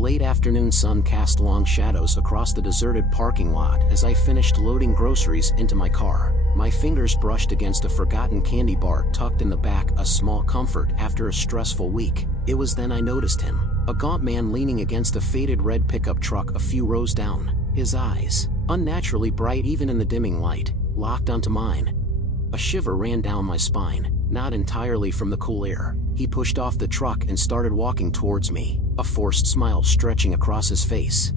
late afternoon sun cast long shadows across the deserted parking lot as I finished loading groceries into my car. My fingers brushed against a forgotten candy bar tucked in the back, a small comfort after a stressful week. It was then I noticed him, a gaunt man leaning against a faded red pickup truck a few rows down. His eyes, unnaturally bright even in the dimming light, locked onto mine. A shiver ran down my spine, not entirely from the cool air. He pushed off the truck and started walking towards me, a forced smile stretching across his face.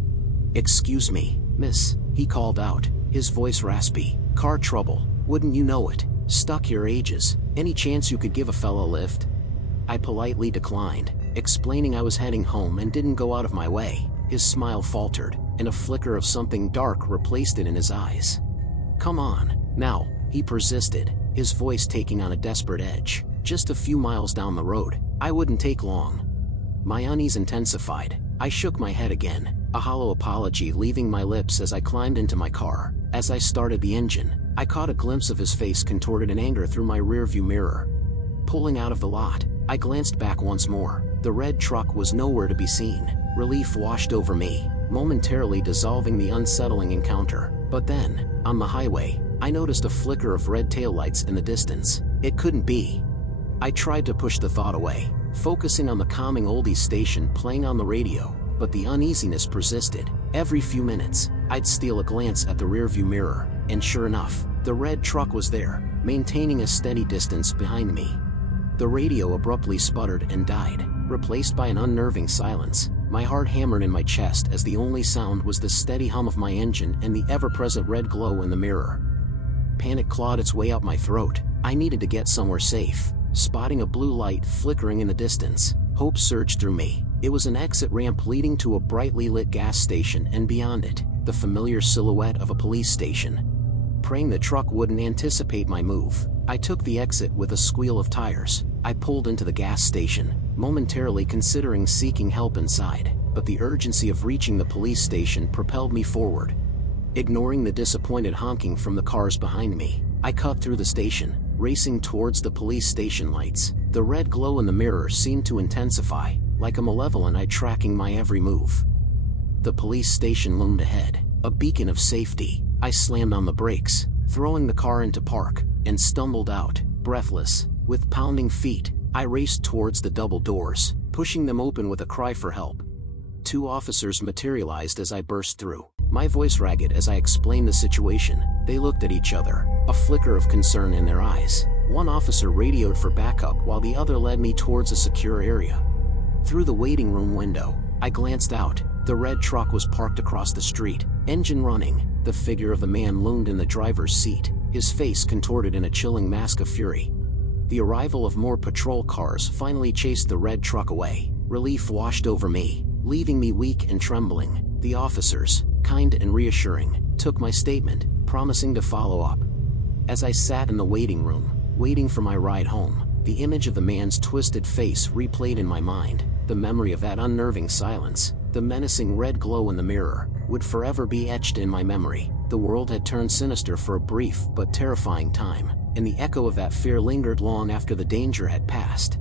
"Excuse me, miss," he called out, his voice raspy. "Car trouble, wouldn't you know it? Stuck here ages. Any chance you could give a fella a lift?" I politely declined, explaining I was heading home and didn't go out of my way. His smile faltered, and a flicker of something dark replaced it in his eyes. "Come on, now," he persisted, his voice taking on a desperate edge. "Just a few miles down the road. I wouldn't take long." My unease intensified. I shook my head again, a hollow apology leaving my lips as I climbed into my car. As I started the engine, I caught a glimpse of his face contorted in anger through my rearview mirror. Pulling out of the lot, I glanced back once more. The red truck was nowhere to be seen. Relief washed over me, momentarily dissolving the unsettling encounter. But then, on the highway, I noticed a flicker of red taillights in the distance. It couldn't be. I tried to push the thought away, focusing on the calming oldies station playing on the radio, but the uneasiness persisted. Every few minutes, I'd steal a glance at the rearview mirror, and sure enough, the red truck was there, maintaining a steady distance behind me. The radio abruptly sputtered and died, replaced by an unnerving silence. My heart hammered in my chest as the only sound was the steady hum of my engine and the ever-present red glow in the mirror. Panic clawed its way up my throat. I needed to get somewhere safe. Spotting a blue light flickering in the distance, hope surged through me. It was an exit ramp leading to a brightly lit gas station, and beyond it, the familiar silhouette of a police station. Praying the truck wouldn't anticipate my move, I took the exit with a squeal of tires. I pulled into the gas station, momentarily considering seeking help inside, but the urgency of reaching the police station propelled me forward. Ignoring the disappointed honking from the cars behind me, I cut through the station, racing towards the police station lights. The red glow in the mirror seemed to intensify, like a malevolent eye tracking my every move. The police station loomed ahead, a beacon of safety. I slammed on the brakes, throwing the car into park, and stumbled out, breathless. With pounding feet, I raced towards the double doors, pushing them open with a cry for help. Two officers materialized as I burst through, my voice ragged as I explained the situation. They looked at each other, a flicker of concern in their eyes. One officer radioed for backup while the other led me towards a secure area. Through the waiting room window, I glanced out. The red truck was parked across the street, engine running. The figure of the man loomed in the driver's seat, his face contorted in a chilling mask of fury. The arrival of more patrol cars finally chased the red truck away. Relief washed over me, leaving me weak and trembling. The officers, kind and reassuring, took my statement, promising to follow up. As I sat in the waiting room, waiting for my ride home, the image of the man's twisted face replayed in my mind. The memory of that unnerving silence, the menacing red glow in the mirror, would forever be etched in my memory. The world had turned sinister for a brief but terrifying time, and the echo of that fear lingered long after the danger had passed.